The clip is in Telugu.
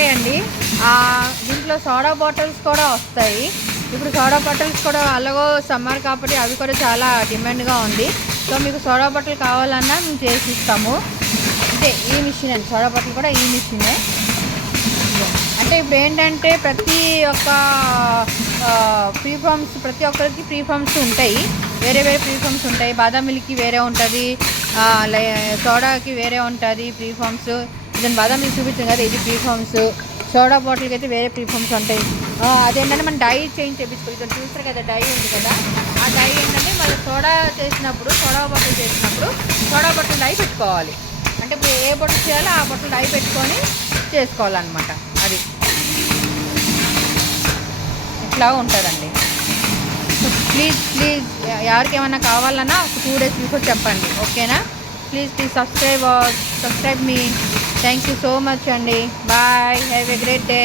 ఉంటాయండి. దీంట్లో సోడా బాటిల్స్ కూడా వస్తాయి. ఇప్పుడు సోడా బాటిల్స్ కూడా అలాగో సమ్మర్ కాబట్టి అవి కూడా చాలా డిమాండ్గా ఉంది. సో మీకు సోడా బాటిల్ కావాలన్నా మేము చేసి ఇస్తాము. అంటే ఈ మిషన్ అండి, సోడా బాటిల్ కూడా ఈ మిషనే. అంటే ఇప్పుడు ఏంటంటే ప్రతి ఒక్క ఫ్రీ ఫామ్స్, ప్రతి ఒక్కరికి ఫ్రీ ఫామ్స్ ఉంటాయి. వేరే వేరే ఫ్రీ ఫామ్స్ ఉంటాయి. బాదం మిల్క్కి వేరే ఉంటుంది, సోడాకి వేరే ఉంటుంది ఫ్రీ ఫామ్స్. దాని బాదం మిల్క్ చూపించాం కదా, ఇది ఫ్రీ ఫామ్స్. సోడా బాటిల్కి అయితే వేరే ఫ్రీ ఫామ్స్ ఉంటాయి. అదేంటంటే మనం డై చేంజ్ చేయించుకోవాలి. ఇక్కడ చూస్తారు కదా డై ఉంది కదా, ఆ డై ఏంటంటే మనం సోడా చేసినప్పుడు, సోడా బాటిల్ చేసినప్పుడు సోడా బాటిల్ డై పెట్టుకోవాలి. అంటే ఇప్పుడు ఏ బాటిల్ చేయాలో ఆ బాటిల్ డై పెట్టుకొని చేసుకోవాలన్నమాట. అది ఇట్లా ఉంటుందండి. సో ప్లీజ్ ఎవరికి ఏమైనా కావాలన్నా ఒక 2 days బిఫోర్ చెప్పండి, ఓకేనా? Please subscribe me. Thank you so much అండి. Bye, have a great day.